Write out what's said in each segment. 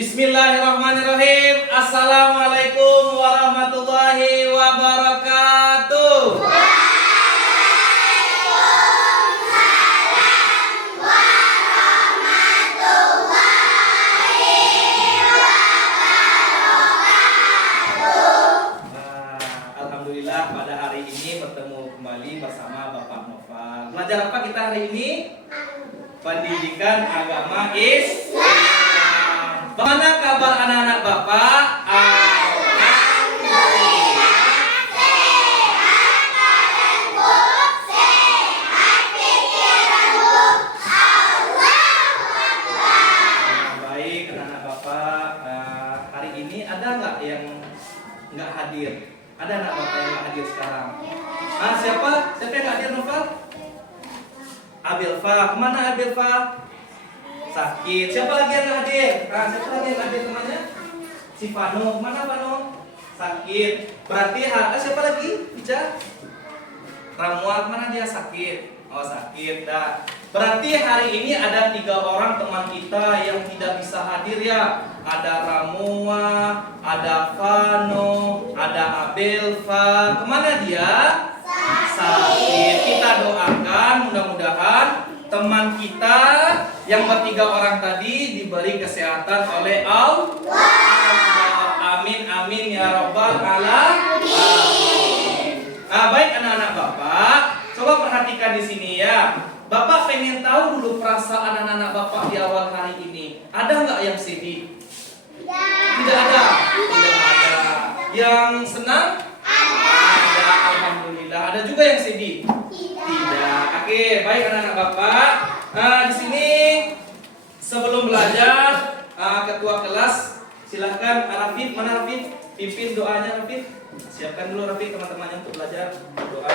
Bismillahirrahmanirrahim. Assalamualaikum warahmatullahi wabarakatuh. Alhamdulillah pada hari ini bertemu kembali bersama Bapak Noval. Belajar apa kita hari ini? Pendidikan agama Islam. Bagaimana kabar anak-anak Bapak? Alhamdulillah sehat, badanku sehat, pikiranku Allahu Akbar. Baik anak-anak Bapak, hari ini ada nggak yang nggak hadir? Ada anak Bapak yang nggak hadir sekarang? Siapa yang nggak hadir, Noval? Abilfa, kemana Abilfa? Sakit. Siapa lagi yang nggak hadir? Siapa lagi yang hadir temannya? Si Pano, kemana Pano? Sakit. Berarti siapa lagi? Ica? Ramual, kemana dia? Sakit. Oh sakit. Dah. Berarti hari ini ada 3 orang teman kita yang tidak bisa hadir ya. Ada Ramua, ada Fano, ada Abelfa. Kemana dia? Sakit. Kita doakan mudah-mudahan teman kita yang bertiga orang tadi diberi kesehatan oleh Allah. Amin amin ya rabbal alamin. Baik anak-anak Bapak, coba perhatikan di sini ya. Bapak pengen tahu dulu perasaan anak-anak Bapak di awal hari ini. Ada nggak yang sedih? Tidak ada. Tidak ada. Yang senang? Ada. Alhamdulillah. Ada juga yang sedih? Tidak. Oke, baik anak-anak Bapak. Di sini sebelum belajar, ketua kelas silahkan Rafid, mana Rafid? Pimpin doanya Rafid. Siapkan dulu Rafid teman-temannya untuk belajar doa.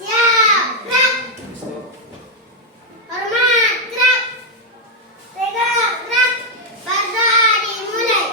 Siap. Gerak. Hormat. Gerak. Tegak. Gerak. Berdoa dimulai.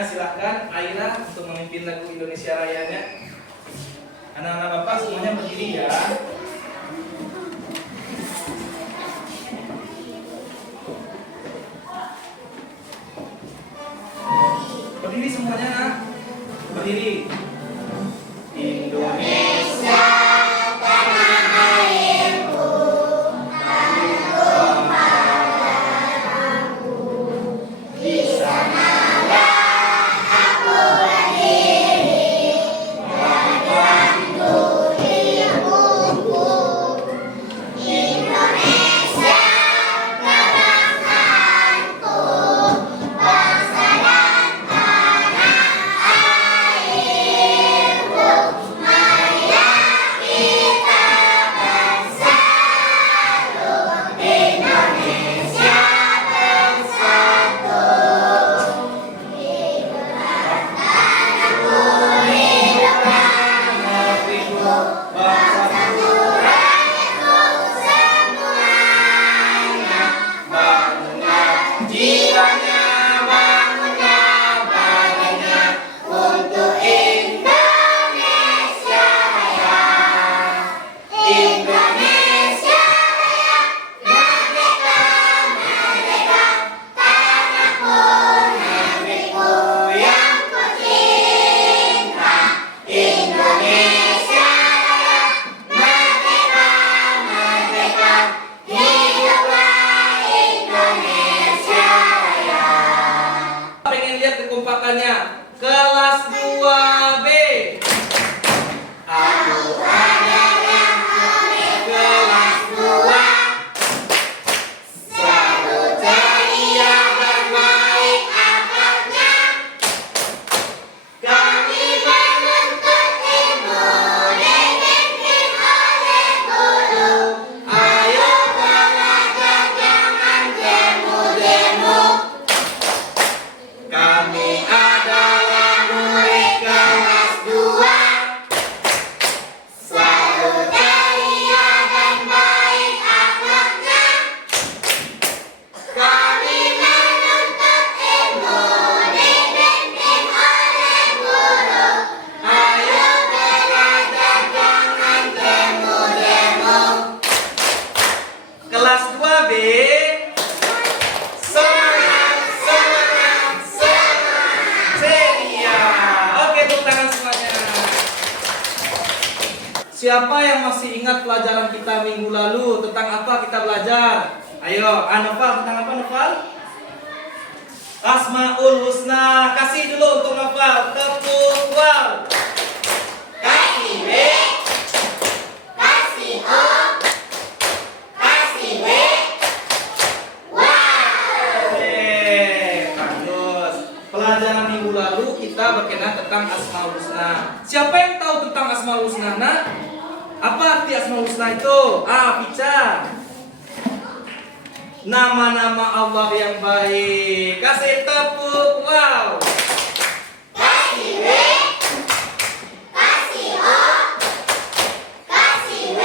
Silahkan Aira untuk memimpin lagu Indonesia Rayanya. Anak-anak Bapak semuanya berdiri ya. Berdiri semuanya, nak. Berdiri. Indonesia tanah airku, tanah tumpah di sana. Kelas 2B. Aku adalah murid kelas 2. Selalu ceria dan baik akhlaknya. Kami menuntut ilmu dibimbing oleh guru. Ayo belajar jangan jemu-jemu. Kami adalah murid kelas 2. Selalu ceria dan baik akhlaknya. Kami menuntut ilmu dibimbing oleh guru. Ayo belajar jangan jemu-jemu. Kelas 2B. Semangat, semangat, semangat. Ceria. Oke, tepuk tangan semuanya. Siapa yang masih ingat pelajaran kita minggu lalu? Tentang apa kita belajar? Ayo, Noval, tentang apa Noval? Asmaul Husna. Kasih dulu untuk Noval. Tepuk wow. Kasih B. Kasih O. Kasih W. Wow. Bagus. Pelajaran minggu lalu kita berkenaan tentang Asmaul Husna. Siapa yang tahu tentang Asmaul Husna? Nah, apa arti Asmaul Husna itu? Pica. Nama-nama Allah yang baik. Kasih tepuk wow. Kasih W. Kasih O. Kasih W.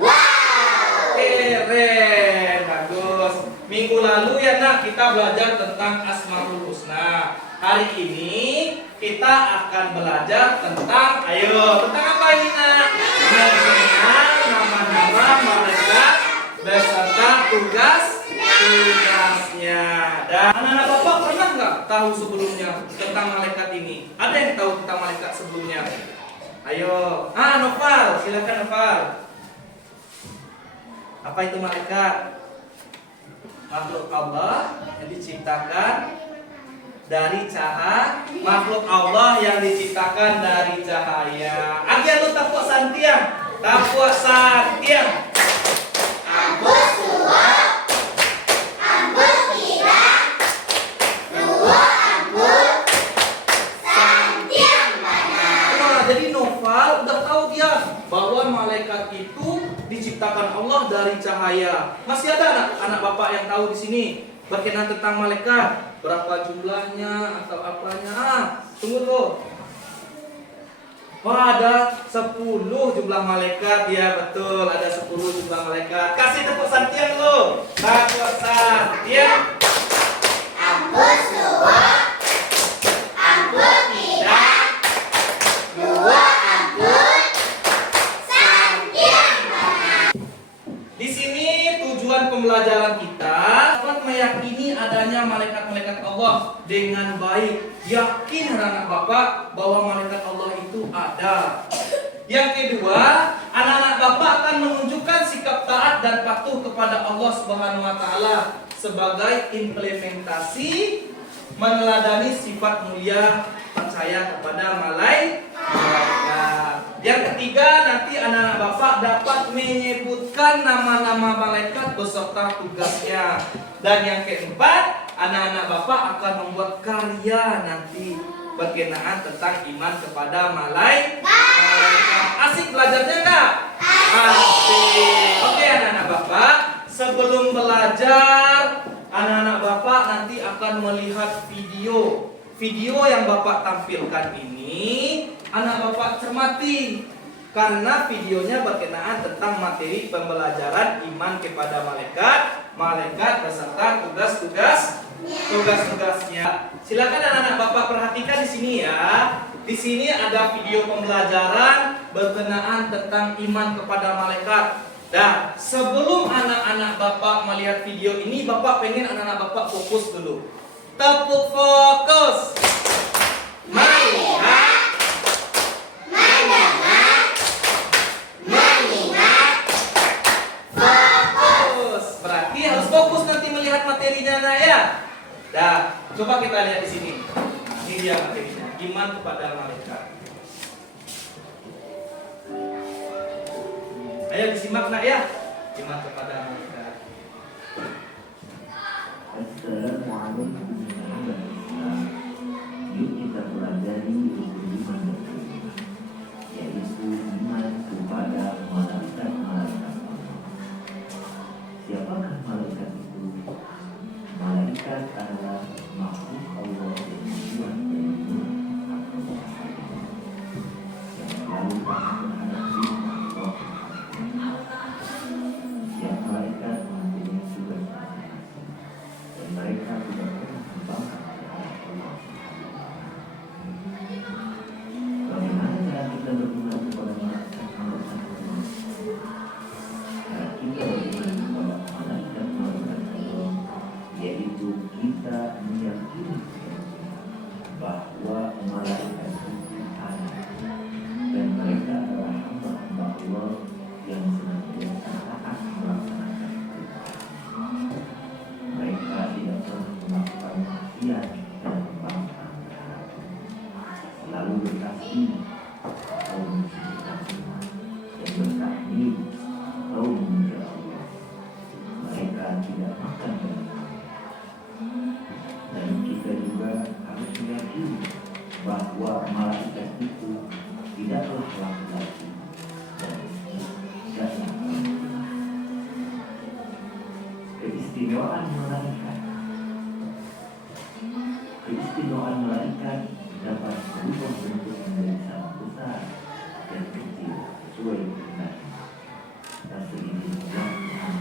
Wow. Keren, bagus. Minggu lalu ya nak kita belajar tentang Asmaul Husna. Hari ini kita akan belajar tentang, tentang apa ini nak? Mengenal nama-nama malaikat beserta tugasnya. Dan anak-anak bapak pernah nggak tahu sebelumnya tentang malaikat ini? Ada yang tahu tentang malaikat sebelumnya? Ayo, Noval, silakan Noval. Apa itu malaikat? Makhluk Allah yang diciptakan dari cahaya, makhluk Allah yang diciptakan dari cahaya. Agian lu tapuk santiang, tapuk santiang. Ambus dua, ambus tiga, dua ambus, santiang mana? Nah, jadi Noval udah tahu dia bahwa malaikat itu diciptakan Allah dari cahaya. Masih ada anak bapak yang tahu di sini berkenaan tentang malaikat? Berapa jumlahnya atau apanya? Tunggu tuh. Wah, ada 10 jumlah malaikat. Ya betul, ada 10 jumlah malaikat. Kasih tepuk santiang lo. Tepuk santiang. Ambus dua, ambus tiga, dua ambus, santiang mana? Di sini tujuan pembelajaran kita dapat meyakini adanya malaikat-malaikat Allah dengan baik. Yakin anak bapak bahwa malaikat Allah itu ada. Yang kedua, anak-anak bapak akan menunjukkan sikap taat dan patuh kepada Allah Subhanahu wa taala sebagai implementasi meneladani sifat mulia percaya kepada malaikat. Yang ketiga, nanti anak-anak bapak dapat menyebutkan nama-nama malaikat beserta tugasnya. Dan yang keempat, anak-anak bapak akan membuat karya nanti berkenaan tentang iman kepada malaikat. Asik belajarnya enggak? Asik. Oke anak-anak bapak, sebelum belajar, anak-anak bapak nanti akan melihat video. Video yang bapak tampilkan ini, anak bapak cermati. Karena videonya berkenaan tentang materi pembelajaran iman kepada malaikat beserta tugas-tugasnya. Silakan anak-anak bapak perhatikan di sini ya. Di sini ada video pembelajaran berkenaan tentang iman kepada malaikat. Nah, sebelum anak-anak bapak melihat video ini, bapak pengen anak-anak bapak fokus dulu. Tepuk fokus. Melihat, mendengar, mengingat, fokus. Berarti harus fokus nanti melihat materinya, nah ya. Nah, coba kita lihat di sini. Nah, ini Ini dia materinya, iman kepada malaikat. Ayo disimak nak ya, iman kepada malaikat. Assalamualaikum warahmatullahi wabarakatuh. Yuk kita pelajari rukun iman yang kelima, yaitu iman kepada malaikat-malaikat Allah. Siapakah malaikat itu? Malaikat adalah makhluk Allah yang dibuat dari nur atau cahaya, yang selalu taat terhadap perintah Allah. Setiap malaikat mempunyai tugas masing-masing, dan mereka tidak pernah membangkang terhadap Allah. Bagaimana cara kita beriman kepada malaikat-malaikat Allah? Cara kita beriman kepada malaikat-malaikat Allah yaitu kita meyakini bahwa malaikat itu ada, dan mereka adalah hamba-hamba Allah yang senantiasa taat melaksanakan perintah. Mereka tidak pernah melakukan maksiat dan membangkang terhadapnya, selalu bertasbih atau mensyukurkan Allah dan bertakbir atau memuja Allah. Mereka tidak makan dan minum. Dan kita juga harus meyakini bahwa malaikat itu tidaklah laki-laki dan tidaklah perempuan. Keistimewaan malaikat. Keistimewaan malaikat dapat berubah bentuk menjadi sangat besar dan kecil sesuai dengan dan seiring dengan Tuhan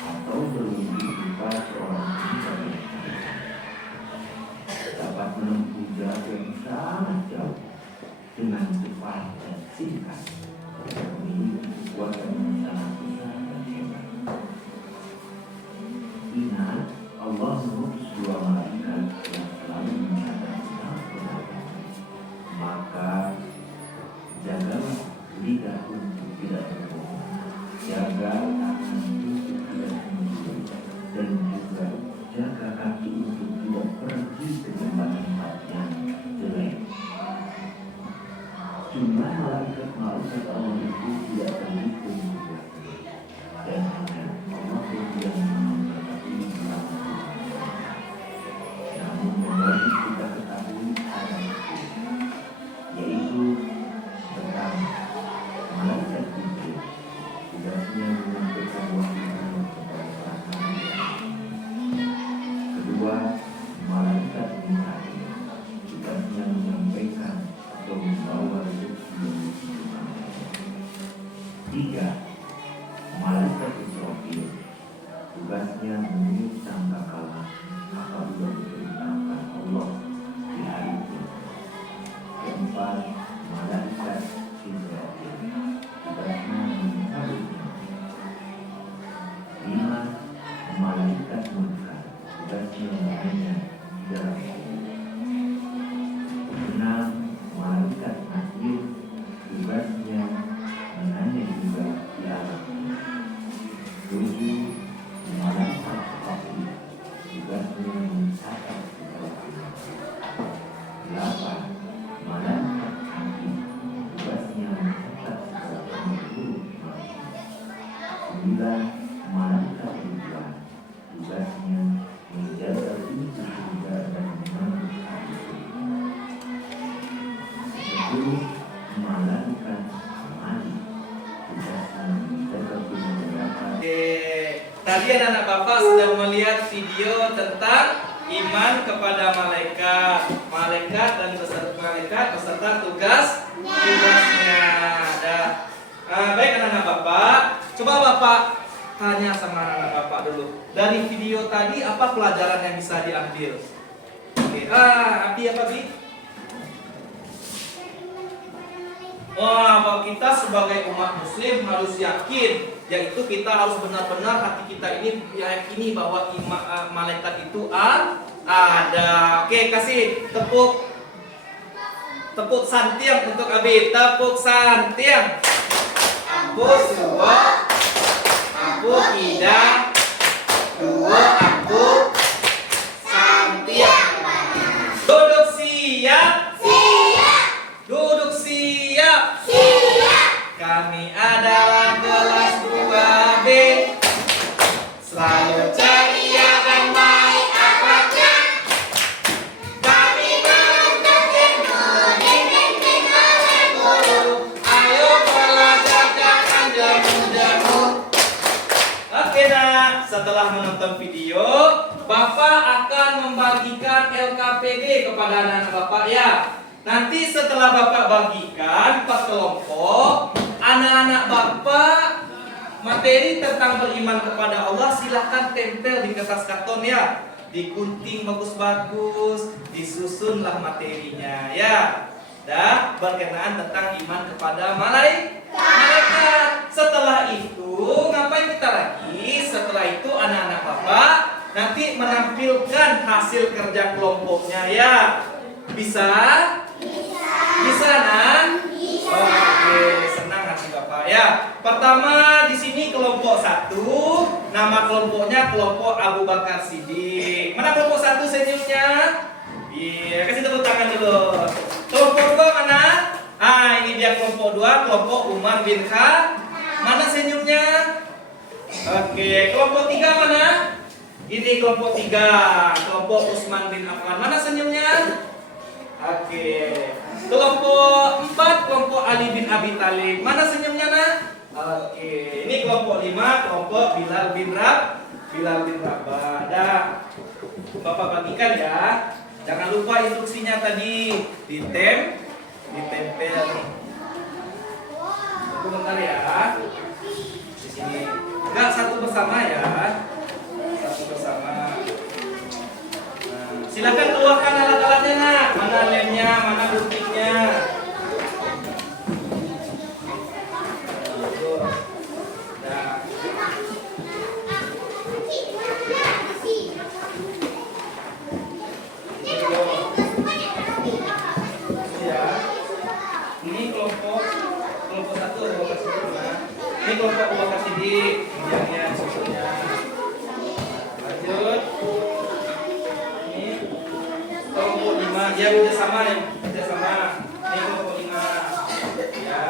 atau berwujud berupa seorang wanita yang cantik, dapat menempuh jarak yang sangat jauh dengan cepat dan singkat, dan memiliki kekuatan yang sangat besar dan hebat. Ingat, Allah mengutus dua malaikat yang selalu mencatat segala perbuatan. Maka jagalah lidah untuk tidak berbohong, jaga tangan untuk tidak mencuri, dan juga jaga kaki untuk tidak pergi ke tempat-tempat yang jelek. Jumlah malaikat-malaikat Allah itu tidak terhitung jumlahnya, dan hanya Allah yang memberkati selama hidupnya. Namun wajib kita ketahui ada itu, yaitu pertama, malaikat Jibril tugasnya menyampaikan wahyu Allah kepada para nabi. Kedua, malaikat Mikail tugasnya menyampaikan atau membawa rezeki yang dibutuhkan. Tiga, malaikat Israfil tugasnya meniup sangkakala apabila diperintahkan Allah di hari itu. Keempat, malaikat Israfil tugasnya mencabut nyawa. Lima, malaikat Munkar tugasnya menanya di dalam kubur. Enam, malaikat Nakir tugasnya menanya juga di alam. Tujuh, malaikat Fakir tugasnya mencatat segala amal. Delapan, malaikat Hakim tugasnya mencatat segala amal buruk manusia. Sembilan, malaikat Ridwan tugasnya menjaga pintu surga dan mengambil ahli surga. 10, malaikat Mali tugasnya menjaga pintu neraka. Oke, tadi anak-anak Bapak sudah melihat video tentang iman kepada malaikat, dan beserta tugasnya. Baik anak-anak Bapak, coba Bapak tanya sama anak-anak Bapak dulu. Dari video tadi apa pelajaran yang bisa diambil? Oke, Abi apa Bi? Bahwa kita sebagai umat muslim harus yakin, yaitu kita harus benar-benar hati kita ini yakini bahwa malaikat itu ada. Oke, kasih tepuk santiang untuk Abi. Tepuk santiang. Aku suwo, aku ida, duo aku santiang. setelah menonton video, Bapak akan membagikan LKPD kepada anak-anak Bapak ya. Nanti setelah Bapak bagikan per kelompok, anak-anak Bapak materi tentang beriman kepada Allah silahkan tempel di kertas karton ya. Digunting bagus-bagus, disusunlah materinya ya. Dan berkenaan tentang iman kepada malaikat. Setelah itu ngapain kita lagi? Setelah itu anak-anak Bapak nanti menampilkan hasil kerja kelompoknya ya. Bisa? Bisa nak? Oke, senang hati Bapak ya. Pertama di sini kelompok 1, nama kelompoknya kelompok Abu Bakar Siddiq. Mana kelompok 1 senyumnya? Iya, kasih tepuk tangan dulu. Kelompok 2 mana? Ah, ini dia kelompok 2, kelompok Umar bin Khattab. Mana senyumnya? Oke, kelompok 3 mana? Ini kelompok 3, kelompok Utsman bin Affan. Mana senyumnya? Oke. Kelompok 4, kelompok Ali bin Abi Thalib. Mana senyumnya, nak? Oke. Ini kelompok 5, kelompok Bilal bin Rabah. Dah. Bapak bagikan ya. Jangan lupa instruksinya tadi. Ditempel. Tunggu bentar ya. Di sini. Enggak, satu bersama ya. Satu bersama. Nah, silakan keluarkan alat-alatnya, nak. Mana lemnya, mana guntingnya. Nah. Ya. Ini kelompok 1 Abu Bakar Siddiq. Ini kelompok Abu Bakar Siddiq. Kemudiannya susunya. Lanjut. Ini kelompok 5. Dia udah sama ya. Udah sama. Ini kelompok 5. Ya.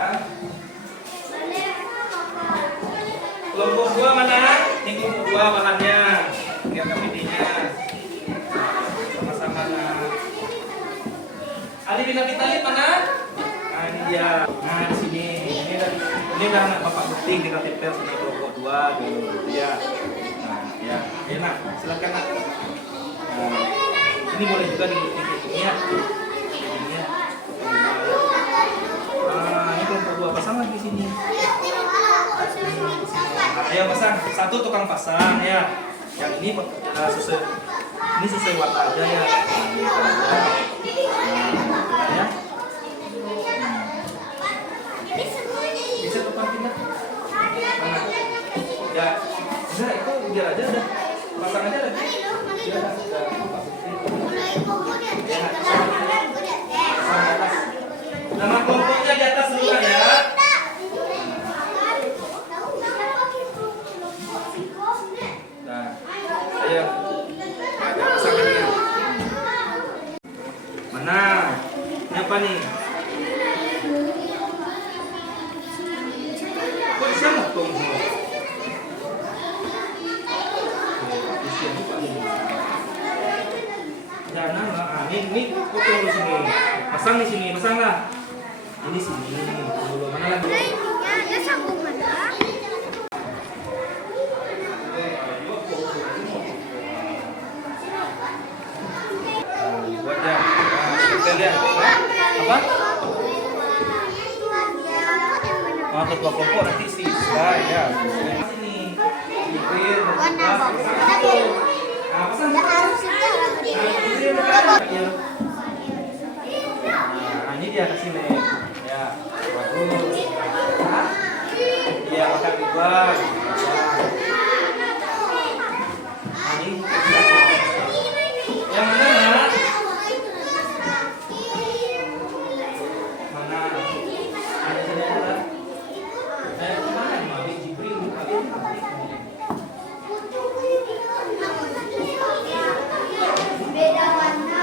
Kelompok 2 mana? Ini kelompok 2 bahannya. Lihat KPD-nya. Sama-sama nah. Ali bin Abi Thalib mana? Nah, ini dia. Nah, di sini. Ini dah anak Bapak gunting kita tempel sama kelompok 2 gitu ya. Nah, ya. Enak. Silakan nak. Nah, ini boleh juga digunting ya. Ini ya. Nah, ini kelompok 2 pasang lagi di sini. Ayo pasang. Satu tukang pasang ya. Yang ini sesuai warna aja ya. Nah, ya. Bisa tukang pindah. Mana? Ya. Enggak, itu biar aja udah. Pasang aja lagi. Ya, udah. Ya, pasang di atas. Nama kelompoknya di atas dulu ya. Nah, ayo. Ada pasangannya. Mana? Ini apa nih? Kok siya motong mo? Jangan lah. Ini potong di sini. Pasang di sini, pasang lah. Ini sini. Dulu mana lagi? Ada sambungan lah. Buat ya. Kita lihat. Apa? Oh, ketua kelompok nanti sih. Ya. Sini. Warna bagus. Nah, pasang. Nah, ini dia kasih lem. Ya, bagus. Iya, makan ribuan. Nah, ini yang mana, nak? Mana? Ada sini ada. Mana yang mau Jibril? Beda warna.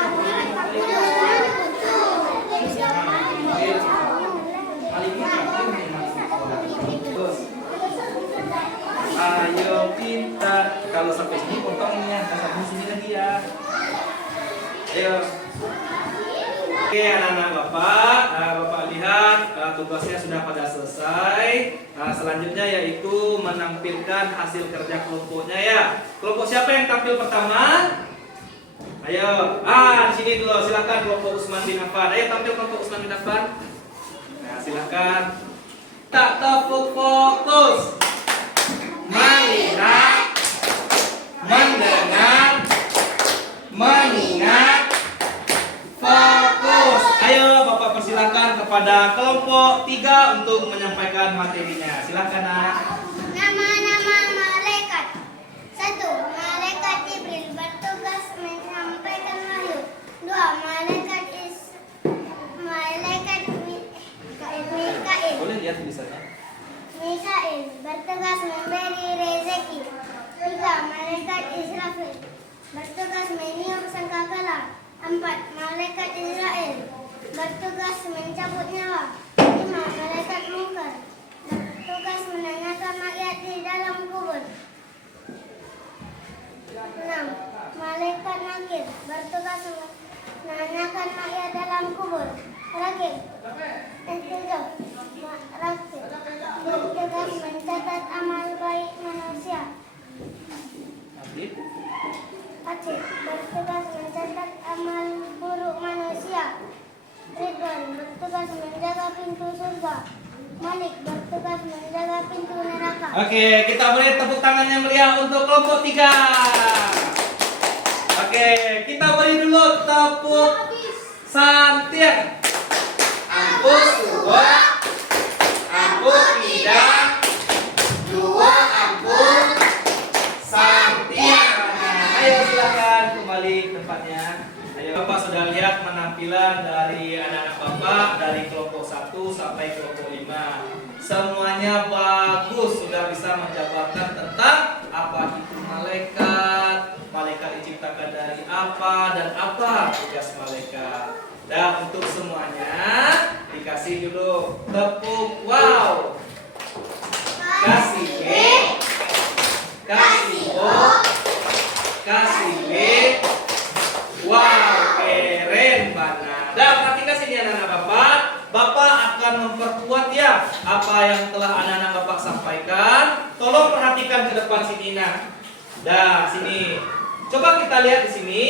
Ayo pintar. Kalau sampai sini potongnya, sampai sini lagi ya. Ayo. Oke anak-anak Bapak, Bapak lihat tugasnya sudah pada selesai. Nah, selanjutnya yaitu menampilkan hasil kerja kelompoknya ya. Kelompok siapa yang tampil pertama? Ayo, di sini dulu. Silakan kelompok Usman bin Affan. Ayo tampil kelompok Usman bin Affan. Nah, silakan. Tak tepuk fokus. Melihat, mendengar, mengingat, fokus. Ayo Bapak persilakan kepada kelompok 3 untuk menyampaikan materinya. Silakan Nak. Nama-nama malaikat. 1. Malaikat Jibril bertugas menyampaikan wahyu. 2. Malaikat Mikail. Boleh lihat tulisannya. Mikail bertugas memberi rezeki. 3. Malaikat Israfil bertugas meniup sangkakala. 4. Malaikat Israel bertugas mencabut nyawa. 5. Malaikat Munkar bertugas menanyakan rakyat di dalam kubur. 6. Malaikat Nakir bertugas menanyakan rakyat dalam kubur. Rakib. 7. Rakib bertugas mencatat amal baik manusia. Adib. Atid bertugas mencatat amal buruk manusia. Ridwan bertugas menjaga pintu surga. Malik bertugas menjaga pintu neraka. Oke, kita beri tepuk tangan yang meriah untuk kelompok 3. Oke, kita beri dulu tepuk santir. Ampus 2, ampus 3, 2 ampus santir. Ayo silakan kembali ke tempatnya. Ayo Bapak sudah lihat penampilan dari anak-anak Bapak dari kelompok 1 sampai kelompok 5. Semuanya bagus, sudah bisa menjabarkan tentang apa itu malaikat, malaikat diciptakan dari apa dan apa tugas malaikat. Dan untuk semuanya dikasih dulu tepuk wow. Kasih B, kasih O, kasih B. Wow, keren banget. Dan perhatikan sini anak-anak Bapak. Bapak akan memperkuat ya apa yang telah anak-anak Bapak sampaikan. Tolong perhatikan ke depan sini nah. Dah, sini. Coba kita lihat di sini.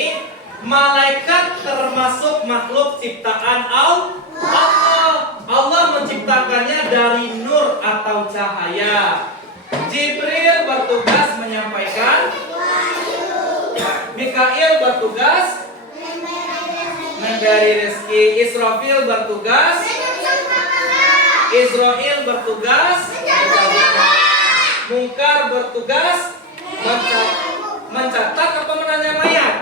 Malaikat termasuk makhluk ciptaan Allah. Allah menciptakannya dari nur atau cahaya. Jibril bertugas menyampaikan. Mikail bertugas memberi rezeki. Israfil bertugas. Israel bertugas. Munkar bertugas mencatat apa menanya mayat.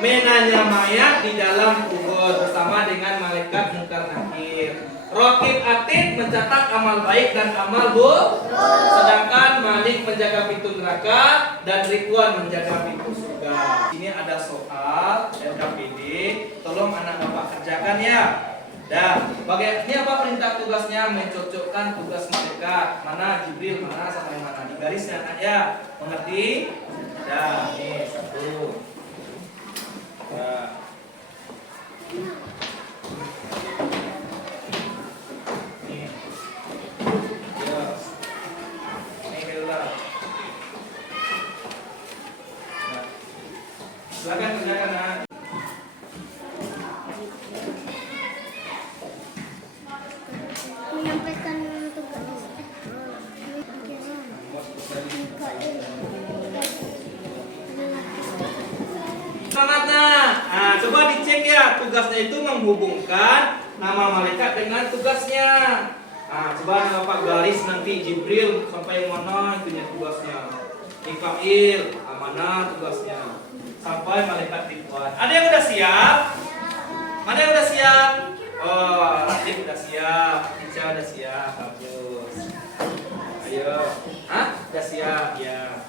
Menanya mayat di dalam kubur bersama dengan malaikat Munkar Nakir. Rakib Atid mencatat amal baik dan amal buruk. Sedangkan Malik menjaga pintu neraka dan Ridwan menjaga pintu surga. Ini ada soal LKPD, tolong anak Bapak kerjakan ya. Dan ini apa perintah tugasnya? Mencocokkan tugas malaikat. Mana Jibril, mana sampai mana di garisnya anak ya. Mengerti? Dan ini 1. Nah. Silakan kerjakan nak. Menyampaikan tugas. Semangatnya. Nah, coba dicek ya tugasnya itu menghubungkan nama malaikat dengan tugasnya. Nah, coba Bapak garis nanti Jibril sampai mana itunya tugasnya. Mikail mana tugasnya. Sampai malaikat Ridwan. Ada yang udah siap? Mana yang udah siap? Oh, Latif udah siap, Ica udah siap, bagus. Ayo, udah siap ya.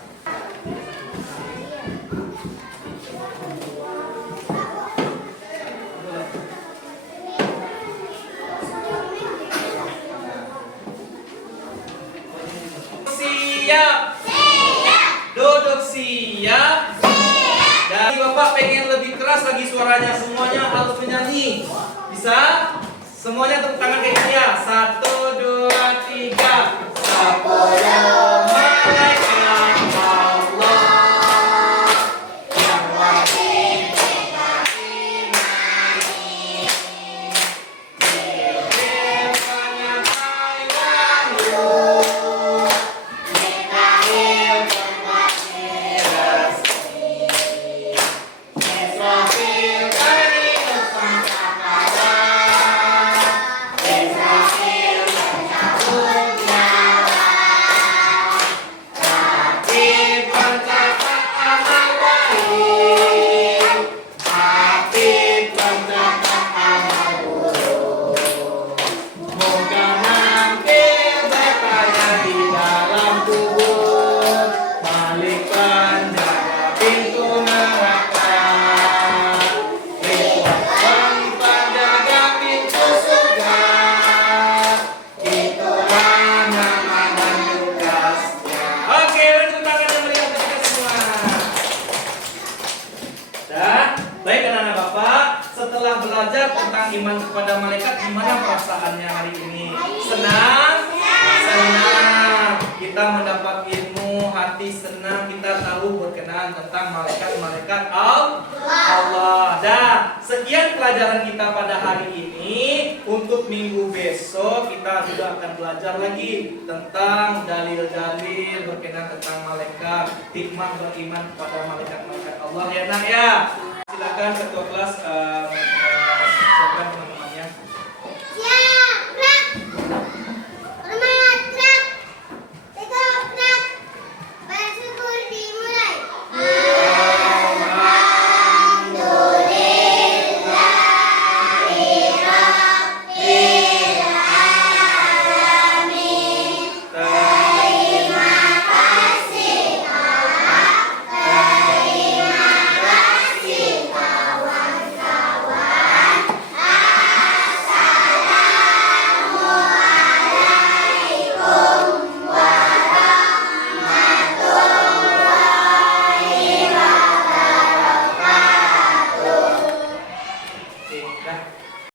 Siap. Duduk siap. Dan Bapak pengen lebih keras lagi suaranya, semuanya harus menyanyi. Bisa? Semuanya tepuk tangan kayak gini ya. 1, 2, 3. 10 malaikat Allah yang wajib kita imani. Jibril penyampai wahyu, Mikail pemberi rezeki, Israfil peniup sangkakala, Israfil pencabut nyawa, Hatib pencatat amal baik, Hatib pencatat amal buruk. Moga mampir bertanya di dalam kubur, Malik penjaga pintu neraka, Ridwan penjaga pintu surga. Itulah nama dan tugasnya. Oke, beri tepuk tangan yang meriah untuk kita semua. Dah, baik anak-anak Bapak, setelah belajar tentang iman kepada malaikat, gimana perasaannya hari ini? Senang? Senang. Kita mendapat ilmu, hati senang, kita tahu berkenaan tentang malaikat-malaikat Allah. Dah, sekian pelajaran kita pada hari ini. Untuk minggu besok kita juga akan belajar lagi tentang dalil-dalil berkenaan tentang malaikat, hikmah beriman kepada malaikat-malaikat Allah ya nak ya. Silakan ketua kelas